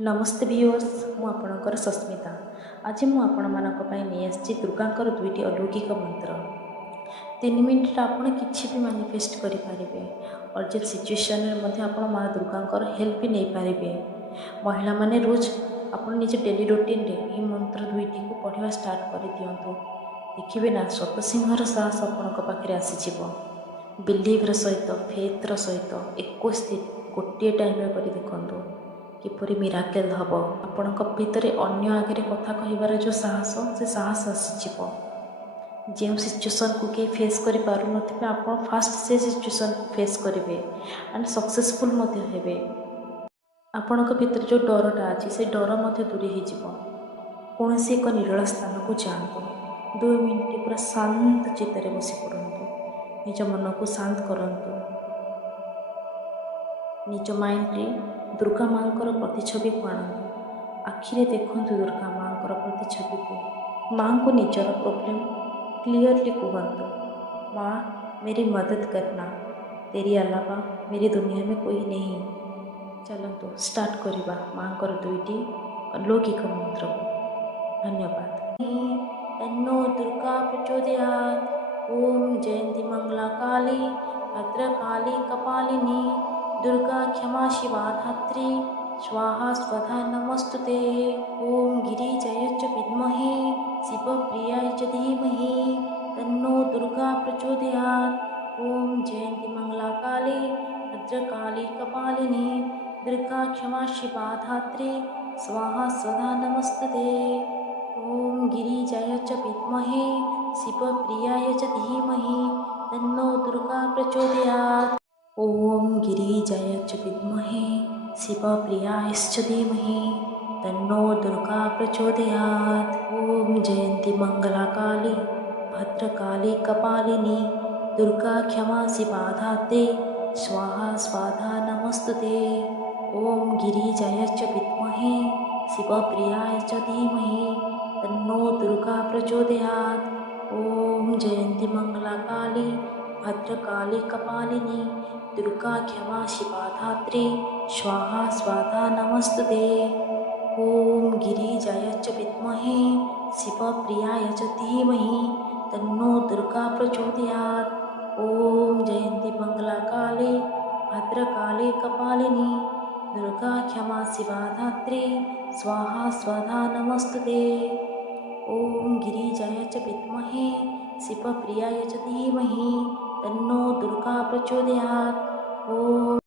नमस्ते व्यूअर्स मु आपणकर सस्मिता। आज मु आपण मानक नहीं आसी दुर्गांकर दुईटी अलौकिक मंत्र 3 मिनिट आपण किसी भी मैनिफेस्ट करें। अर्जेंट सिचुएशन आप माँ दुर्गांकर हेल्प भी नहीं पारे। महिला माने रोज आपण निज डेली रूटीन रे यह मंत्र दुईटी को पढ़ा स्टार्ट कर दिंतु। देखिए ना सतसिंहर साहस आपे आसीज। बिलीव्र सहित फेथ्र सहित 21 दिन गोटे टाइम कर देखु किपरि मिराकल हम आपण भितर अन्य आगे कथा कहबार जो साहस से साहस आसीज। जो सिचुएशन को किए फेस कर पार ना आप फास्ट से सिचुएशन फेस करेंगे एंड सक्सेसफुल हेबे। आपण भितर जो डरटा अच्छी से डर दूरी हो। कौन सी एक निरला स्थान को जातु 2 मिनिट पूरा शांत चित्त बस पड़ू। निज मन को शांत करंतु। निज माइंड रे दुर्गा माँ प्रतिछवि को आणतु। आखिरे देखंतु दुर्गा माँ प्रतिछवि को। माँ को निजर प्रॉब्लम क्लियरली कहतु। माँ मेरी मदद करना, तेरी अलावा मेरी दुनिया में कोई नहीं। चलतु स्टार्ट करवा माँ दुईटी अलौकिक मंत्र को। धन्यवाद। तन्नो दुर्गा प्रचोदयात्। ओम जयंती मंगला काली भद्रकाली कपालिनी दुर्गा क्षमा शिवा धात्री स्वाहा स्वधा नमस्तुते। ओम गिरिजय च विद्महे शिवप्रियाय च धीमहि तन्नो दुर्गा प्रचोदयात्। ओम जयंती मंगला काली भद्रकाली कपालिनी दुर्गा क्षमा शिवा धात्री स्वाहा स्वधा नमस्तुते। ओम गिरिजय च विद्महे शिवप्रियाय च धीमहि तन्नो दुर्गा प्रचोदयात्। ओम गिरिजय च विद्महे शिवप्रियायश्च धीमहि तन्नो दुर्गा प्रचोदयात्। ओम जयंती मंगला काली भद्रकाली कपालिनी दुर्गा क्षमा शिवा धात्री स्वाहा स्वाधा नमस्तुते। ओम गिरिजय च विद्महे शिवप्रियाय च धीमहि तन्नो दुर्गा प्रचोदयात्। ओम जयंती मंगला काली भद्रकाली कपालिनी दुर्गा क्षमा शिवा धात्री स्वाहा स्वाधा नमस्तुते। ओम गिरिजय च विद्महे शिवप्रियाय च धीमहि तन्नो दुर्गा प्रचोदयात्। ओम जयंती मंगला काली भद्रकाली कपालिनी दुर्गा क्षमा शिवा धात्री स्वाहा स्वधा नमस्तुते। ओम गिरिजय च विद्महे शिवप्रियाय च धीमहि तन्नो दुर्गा प्रचोदयात्। ओम